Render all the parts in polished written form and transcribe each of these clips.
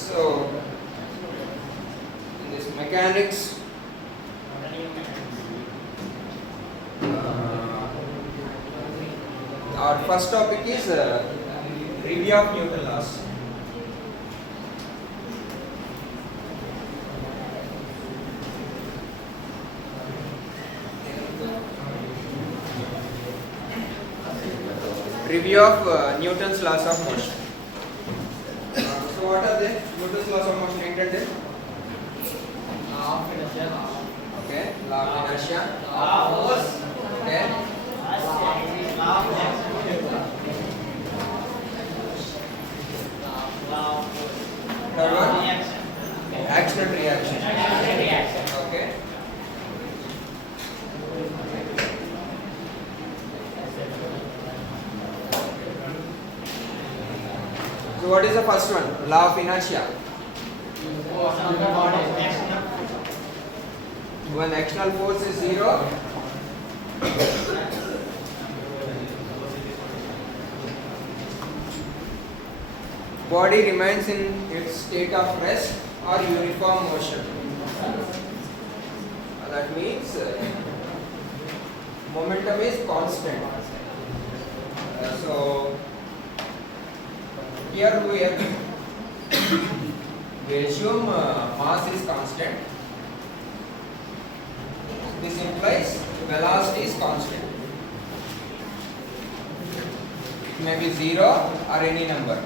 So, in this mechanics, our first topic is review of Newton laws. Review of Newton's laws of motion. So what are they? Newton's laws of motion intended? Law of inertia. Okay, law of inertia. Law of force. Okay, Law of third one, reaction. action and reaction. Reaction. Okay, so what is the first one? Law of inertia. Force on the body. Action. When external force is zero, body remains in its state of rest or uniform motion. That means momentum is constant. So here we assume mass is constant. This implies velocity is constant. It may be 0 or any number.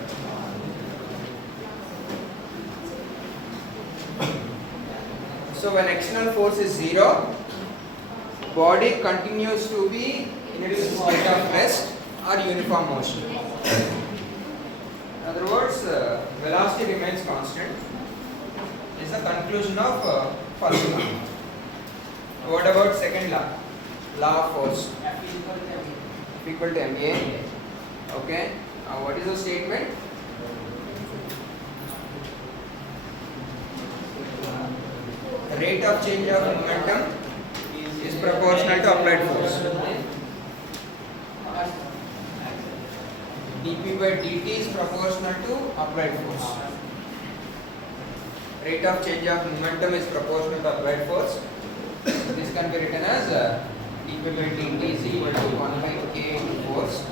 So when external force is 0, body continues to be in its state of rest or uniform motion. In other words, velocity remains constant. This is the conclusion of first law. What about second law? Law of force. F equal to M. Equal to ma. Okay. What is the statement? The rate of change of momentum is proportional to applied force. dp by dt is proportional to applied force. Rate of change of momentum is proportional to applied force. This can be written as dp by dt is equal to 1 by k into force.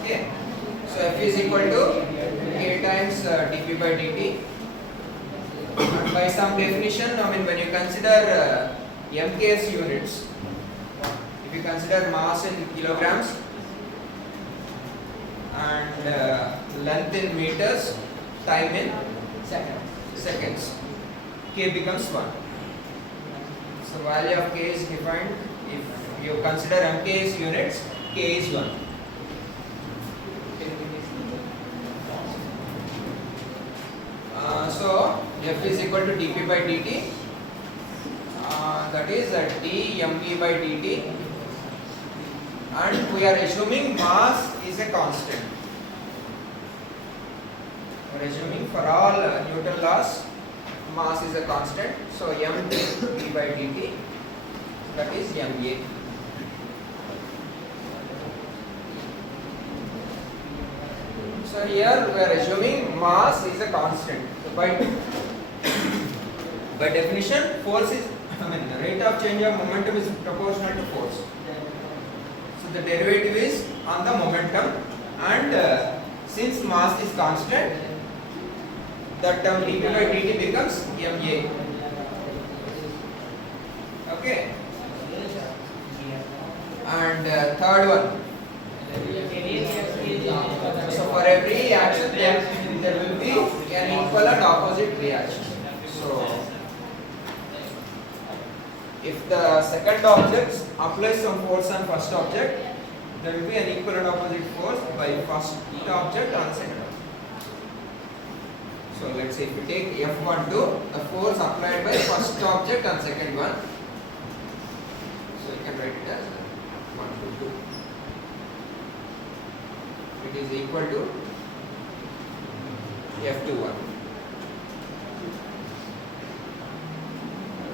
Okay. So F is equal to k times dp by dt. And by some definition, when you consider mks units, if you consider mass in kilograms and length in meters, time in seconds, k becomes 1. So value of k is defined, if you consider mks units, k is 1. So F is equal to dp by dt, that is dmv by dt, and we are assuming mass is a constant. We are assuming for all Newton laws, mass is a constant. So mv by dt, that is ma. So here we are assuming mass is a constant. So by definition, force is, the rate of change of momentum is proportional to force. So the derivative is on the momentum, and since mass is constant, that term dp by dt becomes ma. Okay. And third one. So for every action there will be an equal and opposite reaction. So if the second object applies some force on first object, there will be an equal and opposite force by first object on second object. So let's say if we take F12, the force applied by first object on second one. So you can write it as 1 to 2. It is equal to F21.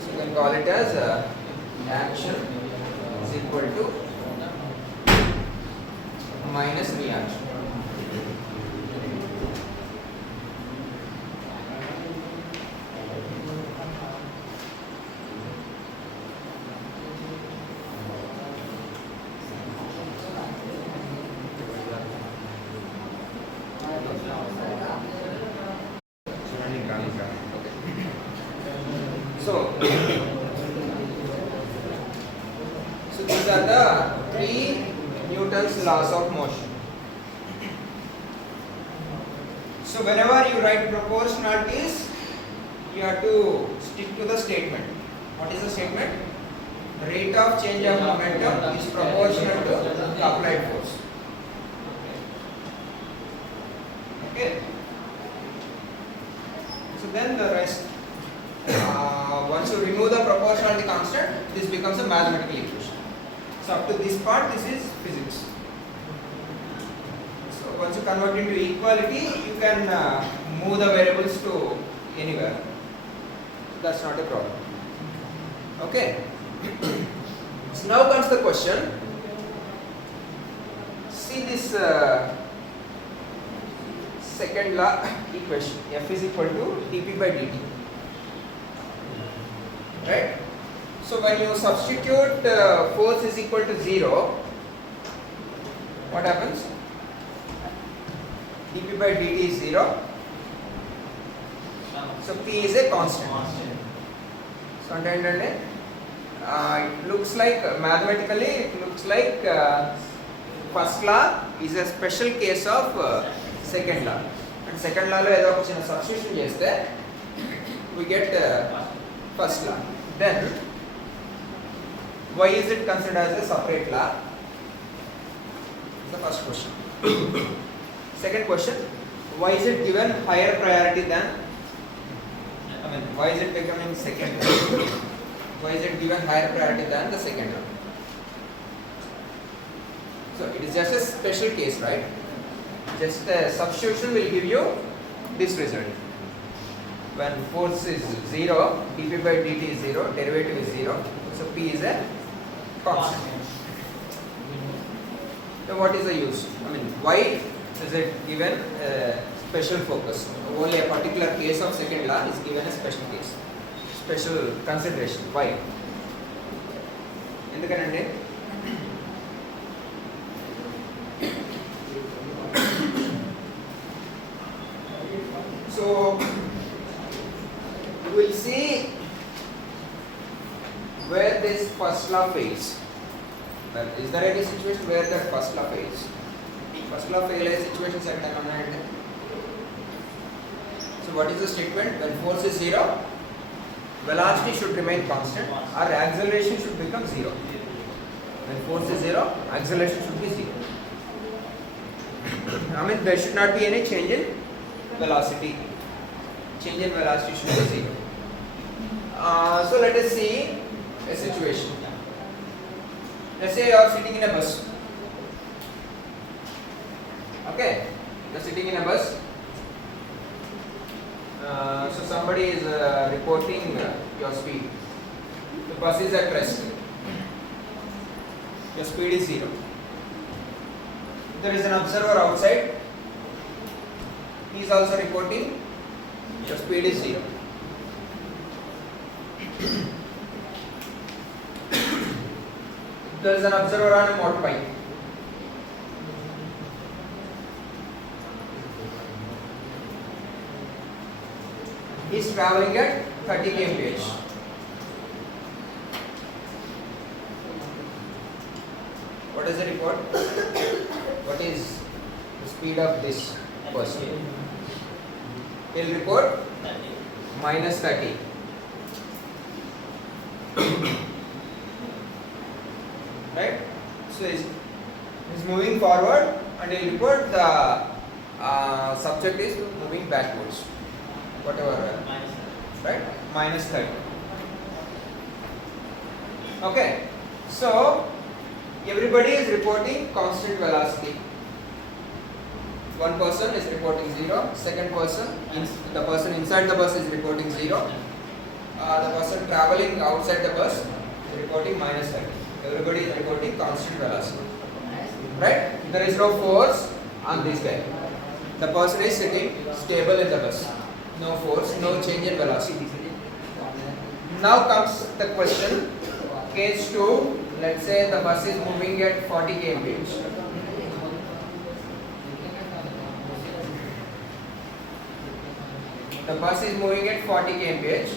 So you can call it as action is equal to minus reaction. So these are the 3 Newton's laws of motion. So whenever you write proportionalities, you have to stick to the statement. What is the statement? The rate of change of momentum is proportional to the applied force. Okay. So then the rest. Once you remove the proportionality constant, this becomes a mathematical equation. So up to this part, this is physics. So once you convert into equality, you can move the variables to anywhere. That's not a problem. Okay. So now comes the question. See this second law equation. F is equal to dp by dt. Right? So when you substitute force is equal to 0, what happens? dp by dt is 0. So p is a constant. So it looks like mathematically it looks like first law is a special case of second law. And second law lo edo oka china substitution cheste we get first law. Then why is it considered as a separate law? The first question. Second question, why is it given higher priority than, why is it becoming second law? Why is it given higher priority than the second law? So it is just a special case, right? Just a substitution will give you this result. When force is 0, dp by dt is 0, derivative is 0, so p is a constant. So what is the use? Why is it given a special focus? Only a particular case of second law is given a special case, special consideration. Why? Endukante so we will see where this first law fails. Is there any situation where that first law fails? First law fail is situation set. So what is the statement? When force is 0, velocity should remain constant or acceleration should become 0. When force is 0, acceleration should be 0. There should not be any change in velocity. Change in velocity should be 0. So let us see a situation. Let's say you are sitting in a bus. Okay, you are sitting in a bus. So somebody is reporting your speed. The bus is at rest. Your speed is 0. There is an observer outside. He is also reporting your speed is 0. There is an observer on a motorbike. He is traveling at 30 kmph. What does it report? What is the speed of this person? He will report minus 30. Right? So he is moving forward and he will report the subject is moving backwards. Whatever, right? Minus 30. Okay. So everybody is reporting constant velocity. One person is reporting 0. Second person, the person inside the bus is reporting 0. The person traveling outside the bus is reporting minus 30. Everybody is reporting constant velocity. right? There is no force on this guy. The person is sitting stable in the bus. No force, no change in velocity. Now comes the question, case 2, let's say the bus is moving at 40 kmph. The bus is moving at 40 kmph.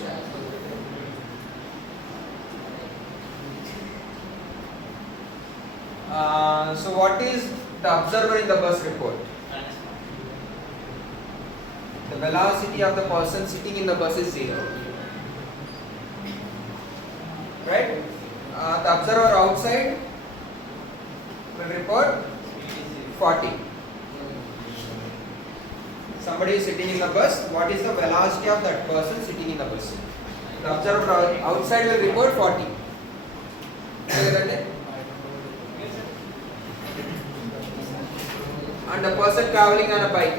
So what is the observer in the bus report? The velocity of the person sitting in the bus is 0. Right? The observer outside will report 40. Somebody is sitting in the bus. What is the velocity of that person sitting in the bus? The observer outside will report 40. And the person traveling on a bike,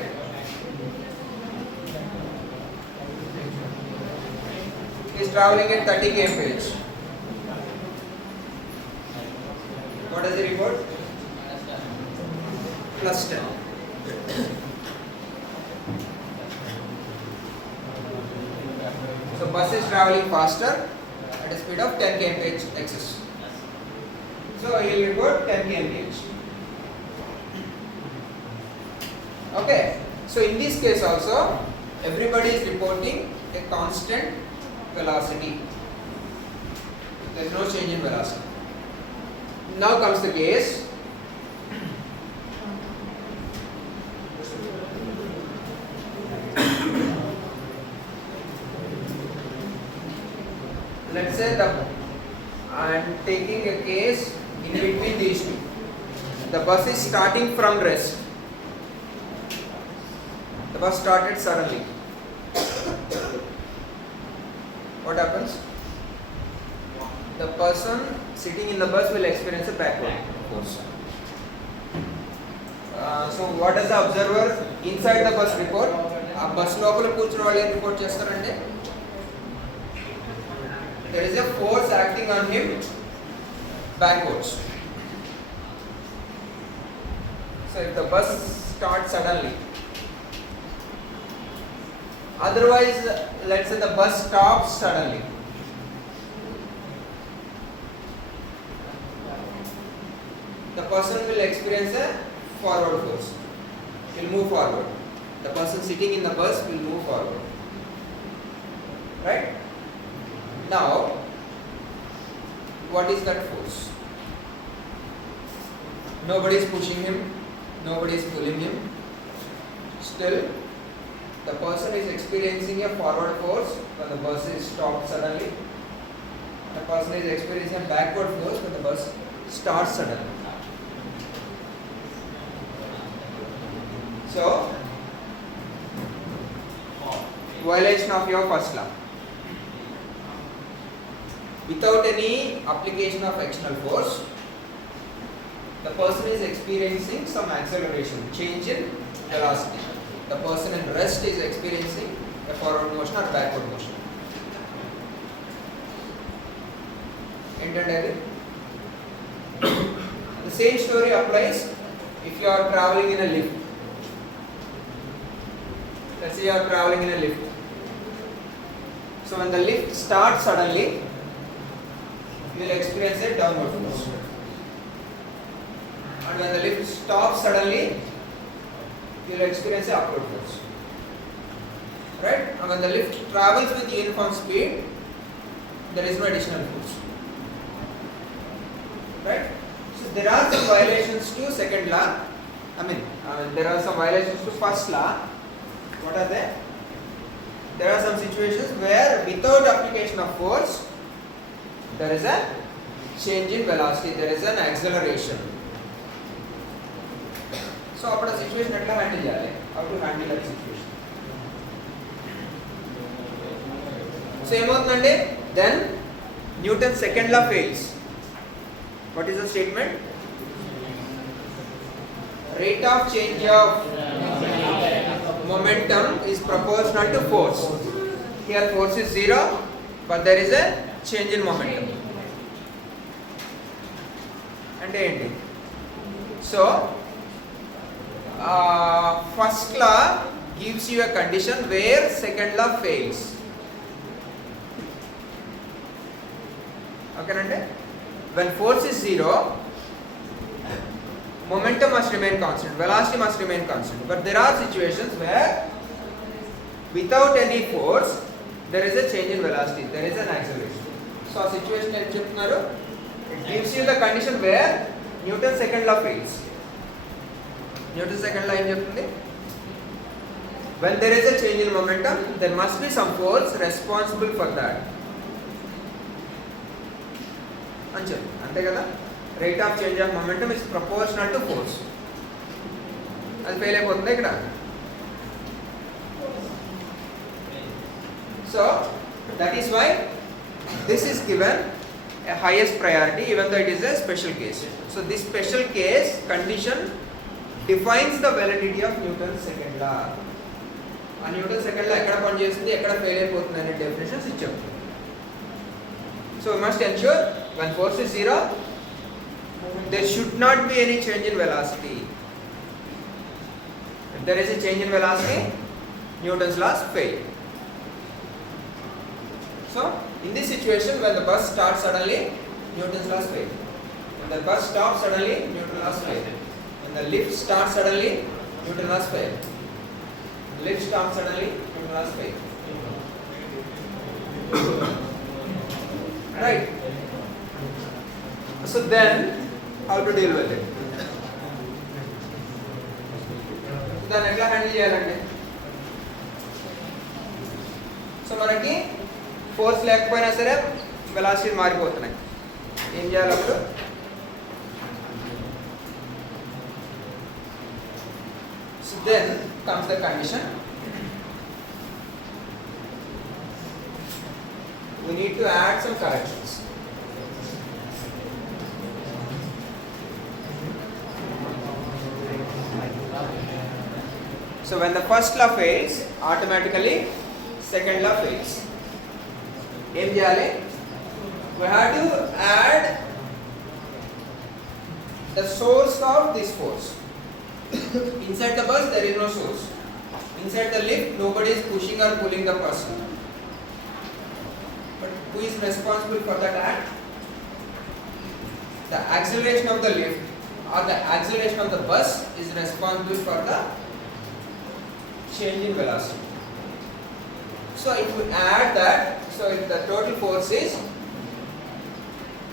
is traveling at 30 kmph. What does he report? Plus 10. So bus is traveling faster at a speed of 10 kmph excess. So he will report 10 kmph. Okay. So in this case also, everybody is reporting a constant velocity. There is no change in velocity. Now comes the case let's say I am taking a case in between these two. The bus is starting from rest. The bus started suddenly. What happens? The person sitting in the bus will experience a backward force. So what does the observer inside the bus report? A bus లోపల కూర్చున్న వాళ్ళు ఏం report చేస్తారంటే there is a force acting on him backwards. So if the bus starts suddenly, otherwise let's say the bus stops suddenly, the person will experience a forward force. He will move forward. The person sitting in the bus will move forward. Right? Now, what is that force? Nobody is pushing him, nobody is pulling him. Still, the person is experiencing a forward force when the bus is stopped suddenly. The person is experiencing a backward force when the bus starts suddenly. So, violation of your first law. Without any application of external force, the person is experiencing some acceleration, change in velocity. The person in rest is experiencing a forward motion or backward motion. Entended? The same story applies if you are traveling in a lift. Let's say you are traveling in a lift. So when the lift starts suddenly, you will experience a downward force. And when the lift stops suddenly, you will experience a upward force. Right? And when the lift travels with uniform speed, there is no additional force. Right? So there are some violations to second law. There are some violations to first law. What are they? There are some situations where without application of force, there is a change in velocity, there is an acceleration. So, apna situation etla handle cheyali? How to handle that situation? So, emotundante then Newton's second law fails. What is the statement? Rate of change of momentum is proportional to force. Here force is 0, but there is a change in momentum. అంటే ఏంటి? So first law gives you a condition where second law fails. Okay, when force is zero, momentum must remain constant, velocity must remain constant. But there are situations where without any force there is a change in velocity, there is an acceleration. So a situation it gives you the condition where Newton's second law fails. Newton's second law when there is a change in momentum, there must be some force responsible for that. Ante kada? Rate of change of momentum is proportional to force. Adi fail ayipotundi ikkada. So that is why this is given a highest priority even though it is a special case. So this special case condition defines the validity of Newton's second law. And Newton's second law ekkada pani chestundi, ekkada fail ayipotundi ane definitions ichcham. So we must ensure when force is zero, there should not be any change in velocity. If there is a change in velocity, Newton's laws fail. So in this situation, when the bus starts suddenly, Newton's laws fail. When the bus stops suddenly, Newton's laws fail. When the lift starts suddenly, Newton's laws fail. Lift stops suddenly, Newton's laws fail. Right? So then, how to deal with it? So then, ఎట్లా handle చేయాలండి? So మనకి force లేకపోయినా సరే velocity మారిపోతున్నాయి. ఏం చేయాలి అప్పుడు? So then comes the condition. We need to add some corrections. So when the first law fails, automatically second law fails. Em cheyali? We have to add the source of this force. Inside the bus there is no source. Inside the lift nobody is pushing or pulling the person. But who is responsible for that act? The acceleration of the lift or the acceleration of the bus is responsible for the change in velocity. So if we add that, so if the total force is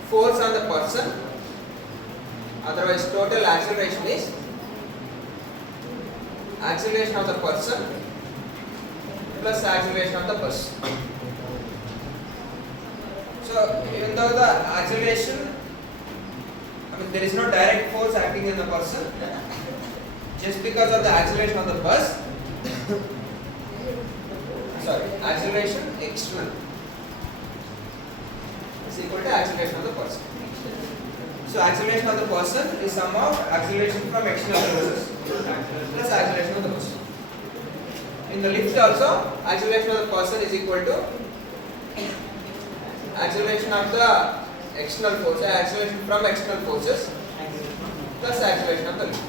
force on the person, otherwise total acceleration is acceleration of the person plus acceleration of the bus. So even though the acceleration, there is no direct force acting in the person, just because of the acceleration of the bus, acceleration external is equal to acceleration of the person. So acceleration of the person is sum of acceleration from external forces plus acceleration of the person. In the lift also, acceleration of the person is equal to acceleration of the external force, acceleration from external forces plus acceleration of the lift.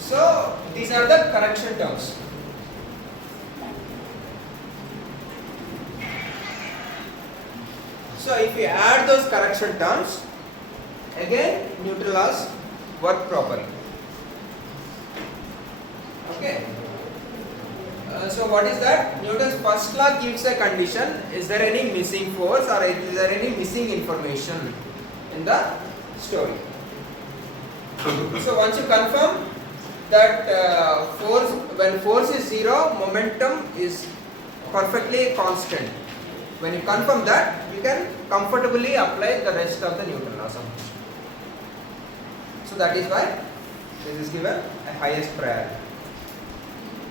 So these are the correction terms. So if we add those correction terms, again Newton's laws work properly. Okay. So what is that? Newton's first law gives a condition. Is there any missing force or is there any missing information in the story? So once you confirm that force, when force is zero, momentum is perfectly constant. When you confirm that, you can comfortably apply the rest of the Newton laws of motion. So that is why this is given a highest priority.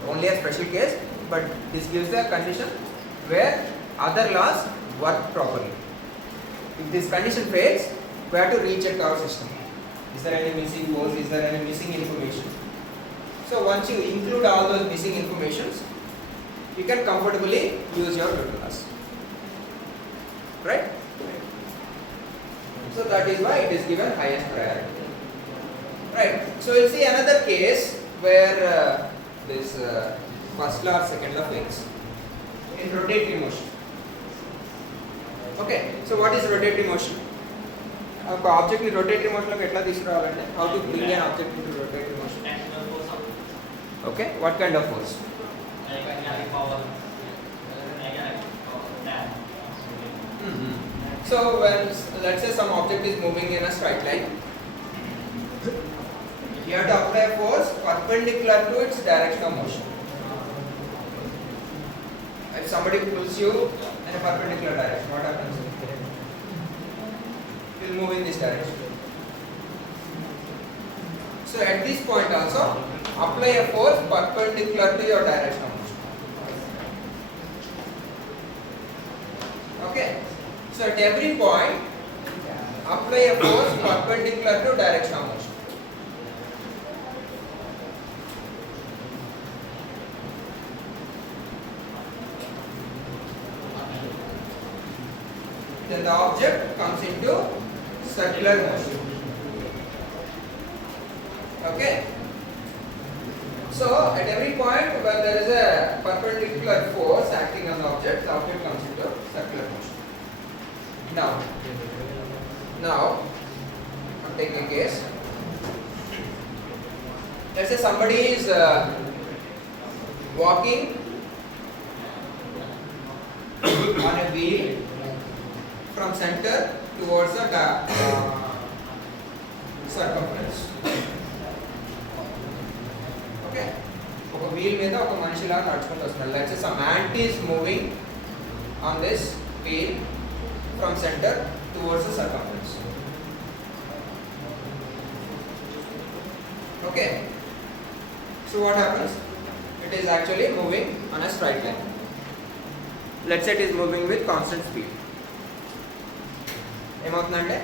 Only a special case, but this gives the condition where other laws work properly. If this condition fails, we have to recheck our system. Is there any missing force? Is there any missing information? So once you include all those missing informations, you can comfortably use your Newton laws. Right? So that is why it is given highest priority. Right. So we'll see another case where this first law or second law fails in rotatory motion. Okay. So what is rotatory motion? ఒక object ని rotatory motion లోకి ఎట్లా తీసుకురావాలంటే how to bring an object into rotatory motion. Okay. What kind of force? So when let's say some object is moving in a straight line, you have to apply a force perpendicular to its direction of motion. If somebody pulls you in a perpendicular direction, what happens? You will move in this direction. So at this point also, apply a force perpendicular to your direction of motion. Okay. So at every point, apply a force perpendicular to direction of motion. Then the object comes into circular motion. Okay. So at every point when there is a perpendicular force acting on the object comes into circular motion. Now I'm taking a case. Let's say somebody is walking on a wheel from center towards the circumference. Okay. ఒక wheel మీద ఒక మనిషిలా నడుచుకుంటూ వస్తున్నాడు. Let's say some ant is moving on this wheel from center towards the circumference. Okay. So what happens? It is actually moving on a straight line. Let's say it is moving with constant speed. ఏమవుతుందంటే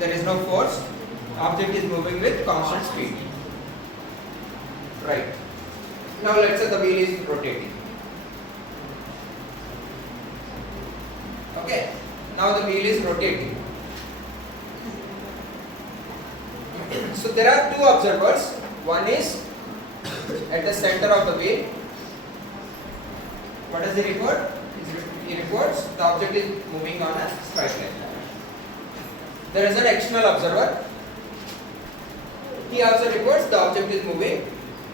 there is no force, object is moving with constant speed. Right. Now let's say the wheel is rotating. Okay. Now the wheel is rotating. So there are two observers. One is at the center of the wheel. What does he record? He records the object is moving on a straight line. There is an external observer. He also records the object is moving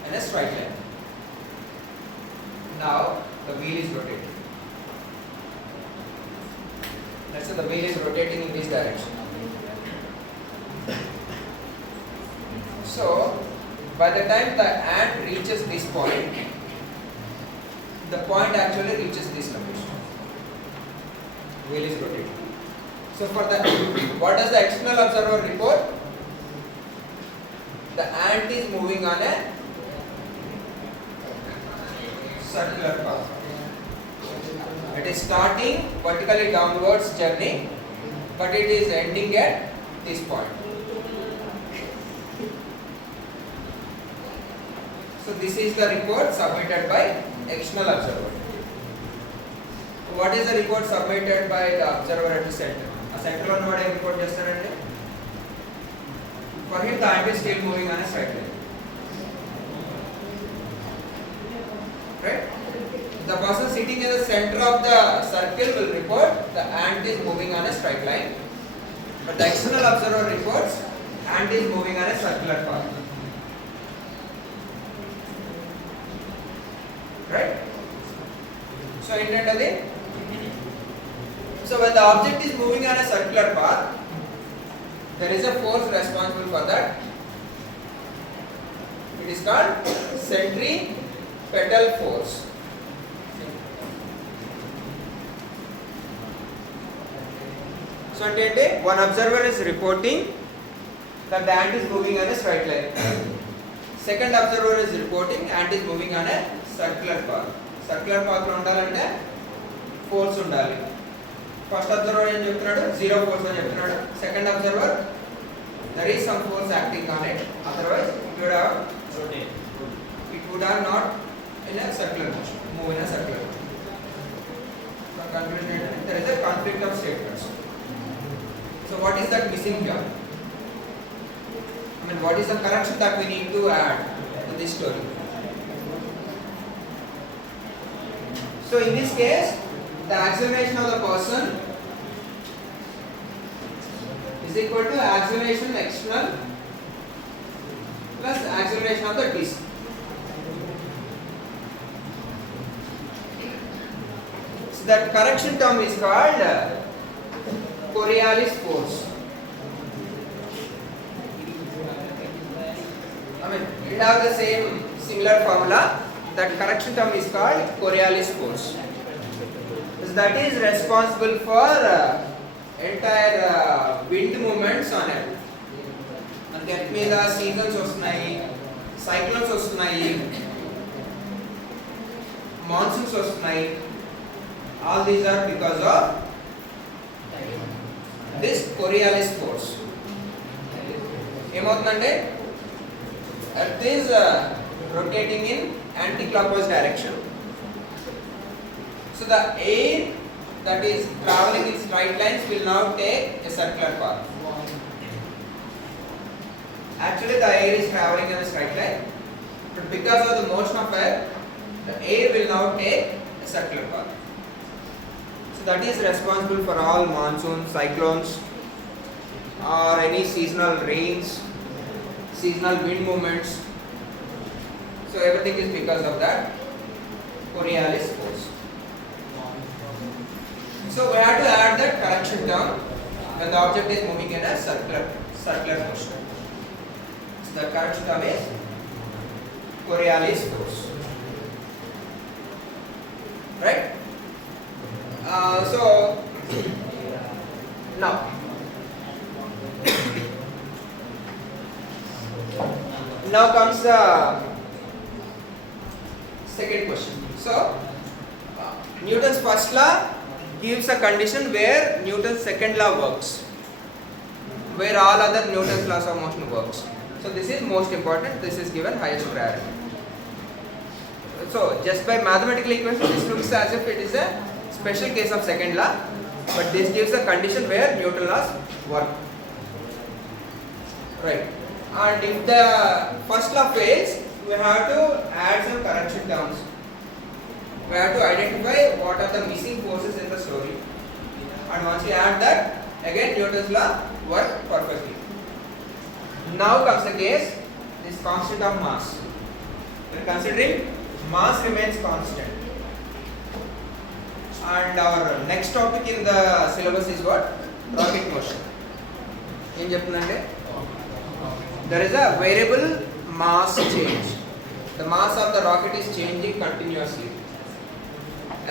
in a straight line. Now the wheel is rotating. Let's say the wheel is rotating in this direction. So by the time the ant reaches this point, the point actually reaches this location. Wheel is rotating. So for the what does the external observer report? The ant is moving on a circular path. It is starting vertically downwards journey, but it is ending at this point. So this is the report submitted by external observer. What is the report submitted by the observer at the center? A center one what report చేస్తారంటే for him the ant is still moving on a straight line. Right? The person sitting in the center of the circle will report the ant is moving on a straight line, but the external observer reports ant is moving on a circular path. Right? So ఏంటంటే so when the object is moving on a circular path, there is a force responsible for that. It is called centripetal force. So అంటే one observer is reporting that the ant is moving on a straight line. Second observer is reporting ant is moving on a circular path. Circular path లో ఉండాలంటే force ఉండాలి. First observer ఏం చెప్తున్నాడు? Zero force అని చెప్తున్నాడు. Second observer there is some force acting on it, otherwise it would have not in a circular motion, move in a circular motion. So conclusion, there is a conflict of statements. So what is that missing here? I mean, what is the correction that we need to add to this story? So in this case, the acceleration of the person is equal to acceleration external plus acceleration of the disk. So that correction term is called Coriolis force. I mean, it have the same similar formula. That correction term is called Coriolis force. So that is responsible for entire wind movements on earth. మనకి earth మీద seasons వస్తున్నాయి, cyclones వస్తున్నాయి, monsoons వస్తున్నాయి. All these are because of this Coriolis force. ఏమవుతుందంటే earth is rotating in anti-clockwise direction. So the air that is traveling in straight lines will now take a circular path. Actually the air is traveling in a straight line, but because of the motion of air, the air will now take a circular path. So that is responsible for all monsoons, cyclones, or any seasonal rains, seasonal wind movements. So everything is because of that Coriolis force. So we have to add that correction term when the object is moving in a circular motion. So the correction term is Coriolis force. Right? So now comes the second question. So Newton's first law gives a condition where Newton's second law works, where all other Newton's laws of motion works. So this is most important. This is given highest priority. So just by mathematical equation, this looks as if it is a special case of second law, but this gives a condition where Newton laws work. Right. And if the first law fails, we have to add some correction terms. We have to identify what are the missing forces in the story, and once we add that, again Newton's law work perfectly. Now comes the case, this constant of mass. We are considering mass remains constant, and our next topic in the syllabus is what? Rocket motion. Em cheptundante, there is a variable mass change. The mass of the rocket is changing continuously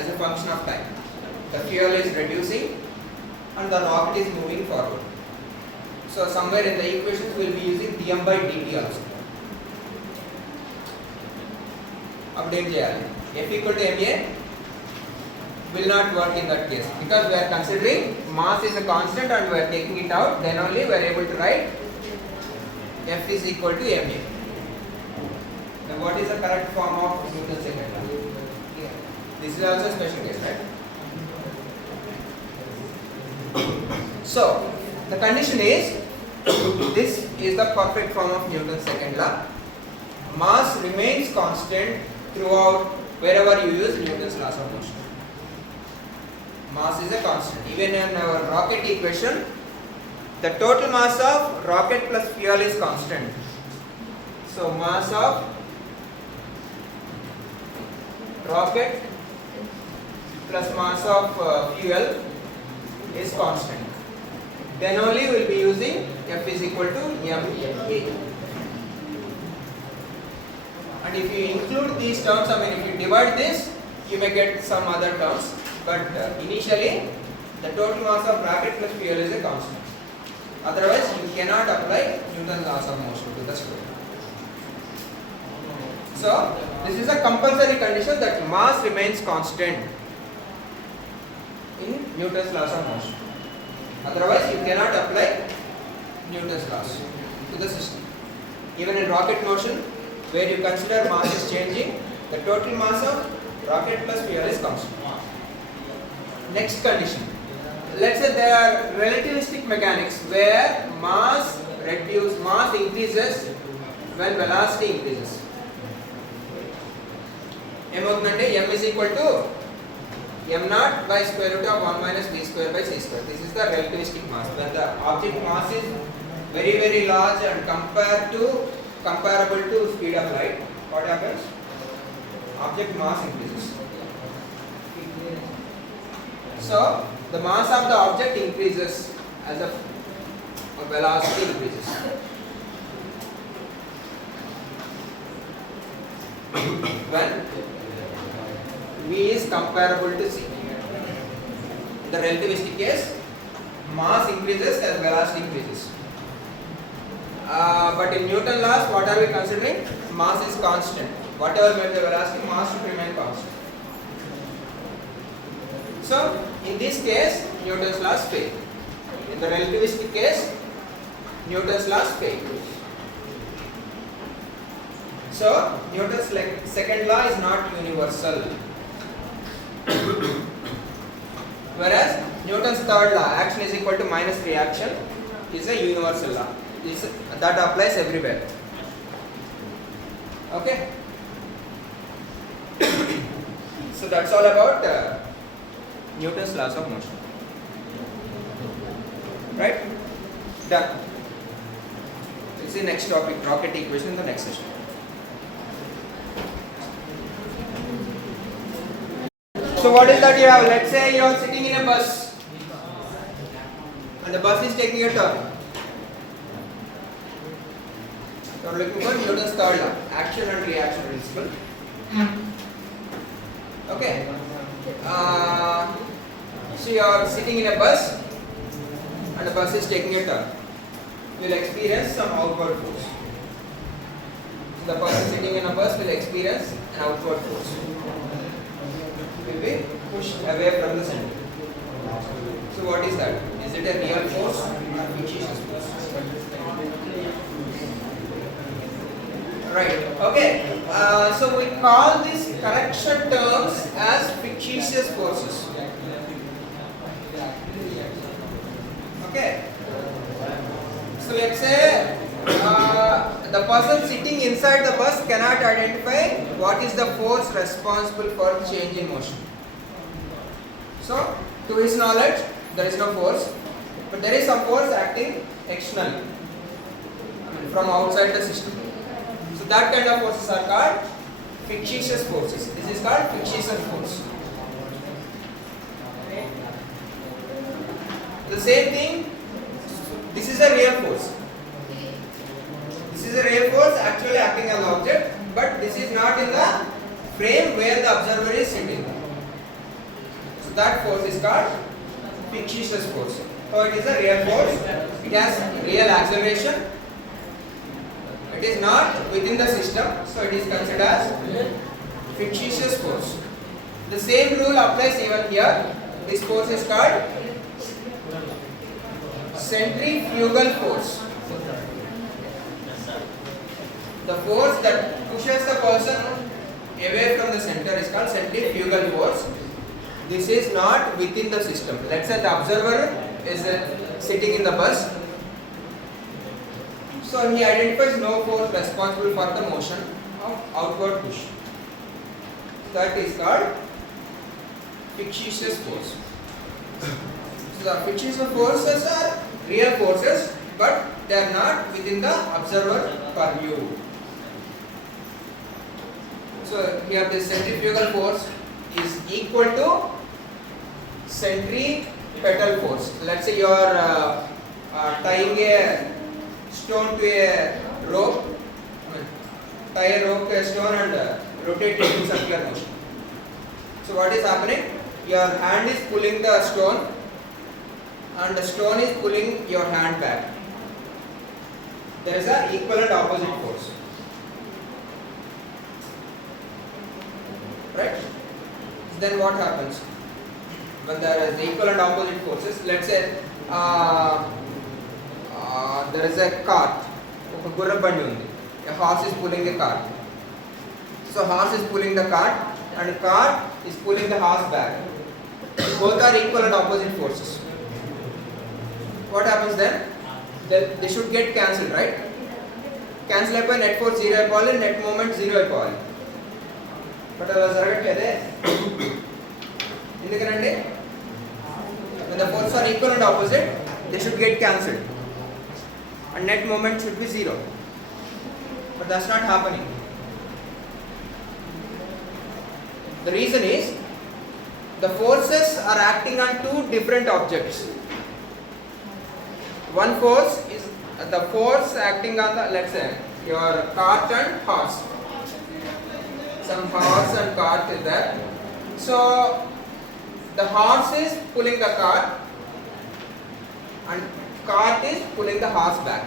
as a function of time. The fuel is reducing and the rocket is moving forward. So somewhere in the equations we will be using dm by dt also. Update cheyali. F equal to ma will not work in that case, because we are considering mass is a constant and we are taking it out, then only we are able to write F is equal to ma. Then what is the correct form of Newton's second law? This is also a special case, right? So the condition is, this is the perfect form of Newton's second law. Mass remains constant throughout wherever you use Newton's laws of motion. Mass is a constant. Even in our rocket equation, the total mass of rocket plus fuel is constant. So mass of rocket plus mass of fuel is constant. Then only we will be using F is equal to ma. And if you include these terms, I mean if you divide this, you may get some other terms. But initially, the total mass of rocket plus fuel is a constant. Otherwise, you cannot apply Newton's laws of motion to the story. So, this is a compulsory condition that mass remains constant in Newton's laws of motion. Otherwise, you cannot apply Newton's laws to the system. Even in rocket motion, where you consider mass is changing, the total mass of rocket plus fuel is constant. Next condition, let's say there are relativistic mechanics where mass increases when velocity increases. ఏమవుతుందంటే m is equal to m naught by square root of 1 minus v square by c square. This is the relativistic mass. When the object mass is very very large and comparable to speed of light, what happens? Object mass increases. So the mass of the object increases as the velocity increases. When v is comparable to c. In the relativistic case, mass increases as velocity increases. But in Newton laws, what are we considering? Mass is constant. Whatever may be the velocity, mass should remain constant. So, in this case, Newton's laws fail. In the relativistic case, Newton's laws fail. So, Newton's second law is not universal. Whereas Newton's third law, action is equal to minus reaction, is a universal law. That applies everywhere. Okay? So that's all about Newton's laws of motion. Right? Done. It's the next topic, rocket equation, in the next session. So what is that you have? Let's say you are sitting in a bus and the bus is taking a turn. You are looking for Newton's third law, action and reaction principle. Okay. So you are sitting in a bus and the bus is taking a turn. You will experience some outward force. So the person sitting in a bus will experience an outward force. Will be pushed away from the center. So what is that? Is it a real force or fictitious force? Right. Okay. So we call these correction terms as fictitious forces. Okay. So let's say the person sitting inside the bus cannot identify what is the force responsible for change in motion. So, to his knowledge, there is no force, but there is some force acting externally, from outside the system. So that kind of forces are called fictitious forces. This is called fictitious force. The same thing, this is a real force. This is a real force actually acting on the object, but this is not in the frame where the observer is sitting. So that force is called fictitious force. So it is a real force. It has real acceleration. It is not within the system, so it is considered as fictitious force. The same rule applies even here. This force is called centrifugal force. The force that pushes the person away from the center is called centrifugal force. This is not within the system. Let's say the observer is sitting in the bus. So he identifies no force responsible for the motion of outward push. That is called fictitious force. So the fictitious forces are real forces, but they are not within the observer purview. So here this centrifugal force is equal to centripetal force. Let's say you are tying a stone to a rope, tie a rope to a stone and rotate it in circular motion. So what is happening? Your hand is pulling the stone and the stone is pulling your hand back. There is an equal and opposite force. Right? Then what happens? When there is equal and opposite forces, let's say there is a cart. A horse is pulling a cart. So horse is pulling the cart and cart is pulling the horse back. Both are equal and opposite forces. happens then? They should get cancelled, right? Cancel అయిపోయి net force 0 అయిపోవాలి, net moment 0 అయిపోవాలి. But అలా జరగట్లేదే. ఎందుకనండి? When the forces are equal and opposite, they should get cancelled. And net moment should be 0. But that's not happening. The reason is the forces are acting on two different objects. One force is the force acting on the, let's say, your cart and horse. Some horse and cart is there. So the horse is pulling the cart and cart is pulling the horse back.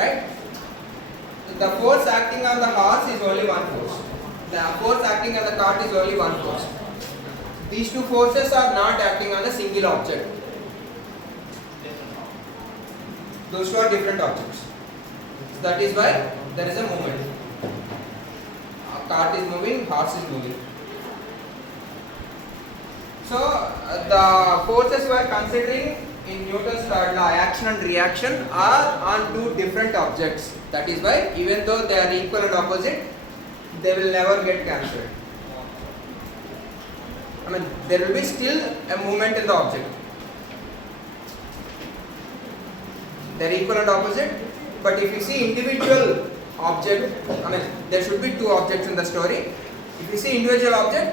Right? The force acting on the horse is only one force. The force acting on the cart is only one force. These two forces are not acting on a single object. Those two are different objects. So that is why there is a movement. A cart is moving, horse is moving. So the forces we are considering in Newton's third law, action and reaction, are on two different objects. That is why even though they are equal and opposite, they will never get cancelled. I mean, there will be still a movement in the object. They are equal and opposite, but if you see individual object, I mean, there should be two objects in the story. If you see individual object,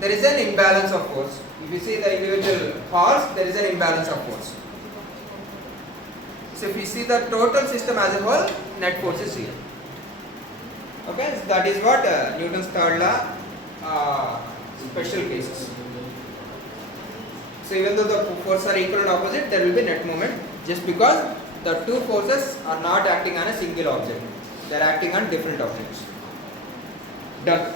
there is an imbalance of force. If you see the individual horse, there is an imbalance of force. So if you see the total system as a whole, net force is 0. Okay, so that is what Newton's third law special cases. So even though the forces are equal and opposite, there will be net moment, just because the two forces are not acting on a single object. They are acting on different objects. Done.